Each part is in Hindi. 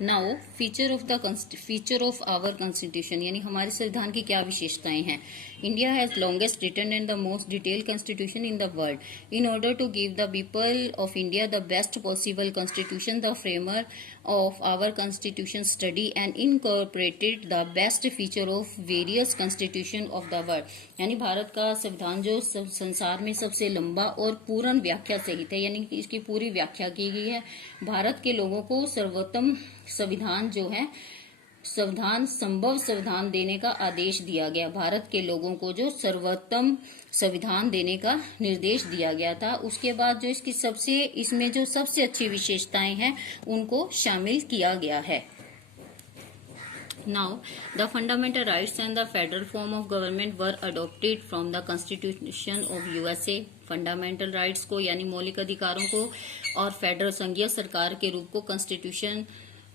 Now feature of our constitution, यानी हमारे संविधान की क्या विशेषताएं हैं। India has longest written and the most detailed constitution in the world. In order to give the people of India the best possible constitution, the framer of our constitution study and incorporated the best feature of various constitution of the world. यानी भारत का संविधान जो संसार में सबसे लंबा और पूर्ण व्याख्या सहित है, यानी कि इसकी पूरी व्याख्या की गई है। भारत के लोगों को सर्वोत्तम संविधान जो है संभव संविधान देने का आदेश दिया गया। भारत के लोगों को जो सर्वोत्तम संविधान देने का निर्देश दिया गया था। उसके बाद जो इसमें जो सबसे अच्छी विशेषताएं हैं उनको शामिल किया गया है। Now, the fundamental rights and the federal form of government were adopted from the Constitution of USA. Fundamental rights को यानी मौलिक अधिकारों को और फेडरल संघीय सरकार के रूप को कॉन्स्टिट्यूशन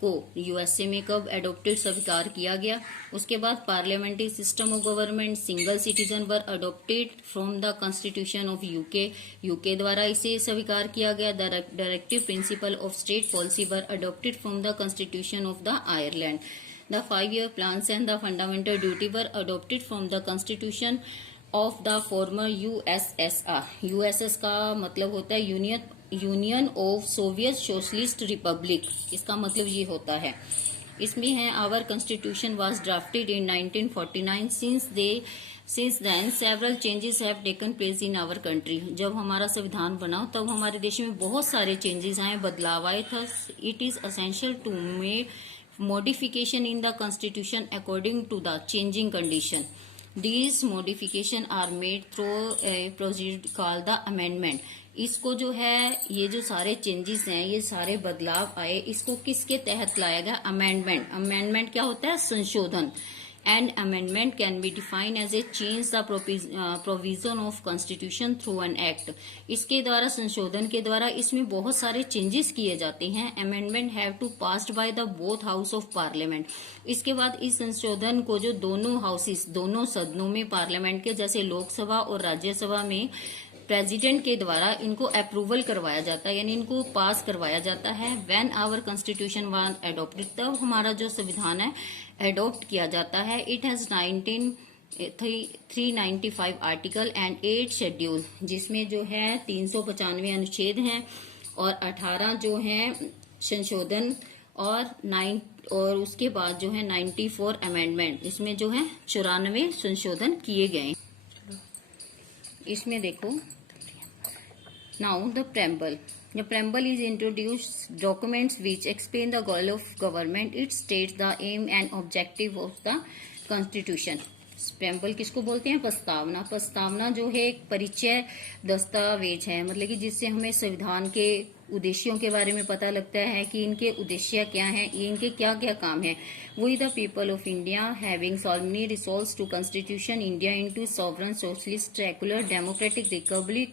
को यूएसए में कब एडोप्टेड स्वीकार किया गया। उसके बाद parliamentary system of government single citizen were adopted from the constitution of UK द्वारा इसे स्वीकार किया गया। The directive principle of state policy were adopted from the constitution of the Ireland. The 5-year plans and the fundamental duty were adopted from the constitution of the former USSR. USS का मतलब होता है Union of Soviet Socialist Republic, इसका मतलब ये होता है। इसमें है our constitution was drafted in 1949। Since then several changes have taken place in our country. जब हमारा संविधान बना तब हमारे देश में बहुत सारे चेंजेस आए, बदलाव आए था। It is essential to make modification in the constitution according to the changing condition. These modification are made through a procedure called the amendment. इसको जो है ये जो सारे चेंजेस हैं, ये सारे बदलाव आए, इसको किसके तहत लाया गया? अमेंडमेंट। अमेंडमेंट क्या होता है? संशोधन। An amendment can be defined as a change the provision of constitution through an act. इसके द्वारा संशोधन के द्वारा इसमें बहुत सारे चेंजेस किए जाते हैं। Amendment have to passed by the both house of parliament. इसके बाद इस संशोधन को जो दोनों हाउसेस, दोनों सदनों में पार्लियामेंट के जैसे लोकसभा और राज्यसभा में प्रेसिडेंट के द्वारा इनको अप्रूवल करवाया जाता है, यानी इनको पास करवाया जाता है। When our constitution was adopted, तब हमारा जो संविधान है एडॉप्ट किया जाता है। It has 395 article and 8 schedule, जिसमें जो है 395 अनुच्छेद हैं और 18 जो हैं संशोधन और उसके बाद जो है 94 अमेंडमेंट, इसमें जो है 94 संशोधन किए गए। इसमें देखो, now the preamble. The preamble is introduced documents which explain the goal of government. It states the aim and objective of the constitution. preamble किसको बोलते हैं? प्रस्तावना। प्रस्तावना जो है एक परिचय दस्तावेज है, मतलब कि जिससे हमें संविधान के उद्देश्यों के बारे में पता लगता है कि इनके उद्देश्य क्या हैं, इनके क्या क्या काम है। We the people of India having solemnly resolved to constitution India into sovereign socialist secular democratic republic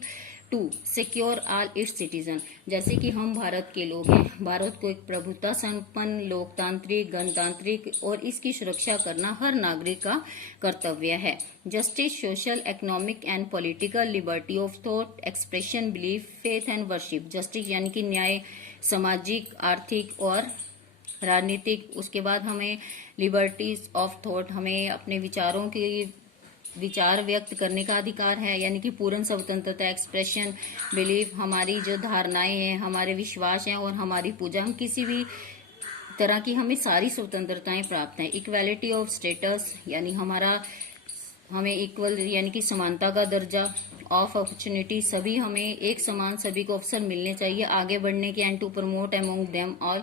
to secure all its citizen. जैसे कि हम भारत के लोग हैं, भारत को एक प्रभुता संपन्न लोकतांत्रिक गणतांत्रिक और इसकी सुरक्षा करना हर नागरिक का कर्तव्य है। Justice, social, economic and political liberty of thought, expression, belief, faith and worship. Justice यानी कि न्याय, सामाजिक, आर्थिक और राजनीतिक। उसके बाद हमें लिबर्टीज ऑफ थॉट, हमें अपने विचार व्यक्त करने का अधिकार है, यानी कि पूर्ण स्वतंत्रता। एक्सप्रेशन, बिलीफ, हमारी जो धारणाएं हैं, हमारे विश्वास हैं और हमारी पूजा, हम किसी भी तरह की हमें सारी स्वतंत्रताएं प्राप्त हैं। इक्वालिटी ऑफ स्टेटस, यानी हमें इक्वल यानी कि समानता का दर्जा। ऑफ अपॉर्चुनिटी, सभी हमें एक समान सभी को अवसर मिलने चाहिए आगे बढ़ने के। And to promote among them all.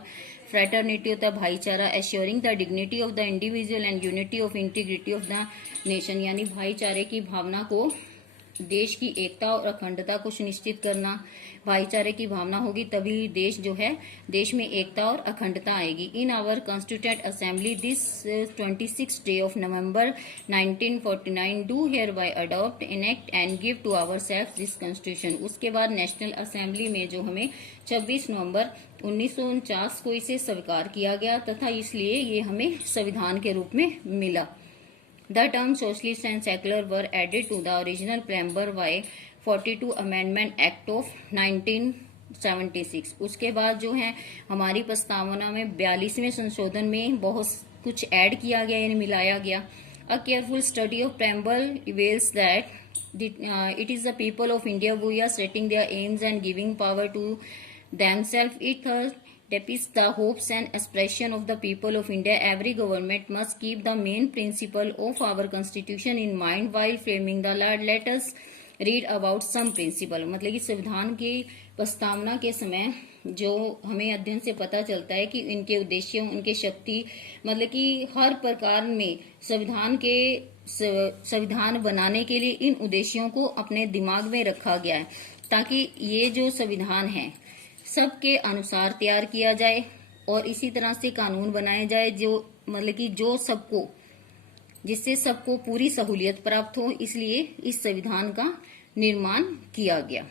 Fraternity होता है भाईचारा। Assuring the dignity of the individual and unity of integrity of the nation, यानी भाईचारे की भावना को, देश की एकता और अखंडता को सुनिश्चित करना। भाईचारे की भावना होगी तभी देश में एकता और अखंडता आएगी। In our constituent assembly this 26 day of November 1949 do hereby adopt, enact and give to our self this constitution. उसके बाद नेशनल असेंबली में जो हमें 26 नवंबर 1949 को इसे स्वीकार किया गया तथा इसलिए ये हमें संविधान के रूप में मिला। The term socialist and secular were added to the original preamble by 42 Amendment Act of 19 76। उसके बाद जो है हमारी प्रस्तावना में 42वें संशोधन में बहुत कुछ ऐड किया गया यानी मिलाया गया। अ careful study of preamble reveals that it is the people of India who are setting their aims and giving power to themselves. It thus depicts the hopes and aspiration of the people of India. Every government must keep the main principle of our constitution in mind while framing the law. Let us read about some principle. मतलब कि संविधान की प्रस्तावना के समय जो हमें अध्ययन से पता चलता है कि इनके उद्देश्यों, उनके शक्ति, मतलब कि हर प्रकार में संविधान बनाने के लिए इन उद्देश्यों को अपने दिमाग में रखा गया है, ताकि ये जो संविधान है सबके अनुसार तैयार किया जाए और इसी तरह से कानून बनाए जाए जो मतलब कि जो सबको, जिससे सबको पूरी सहूलियत प्राप्त हो। इसलिए इस संविधान का निर्माण किया गया।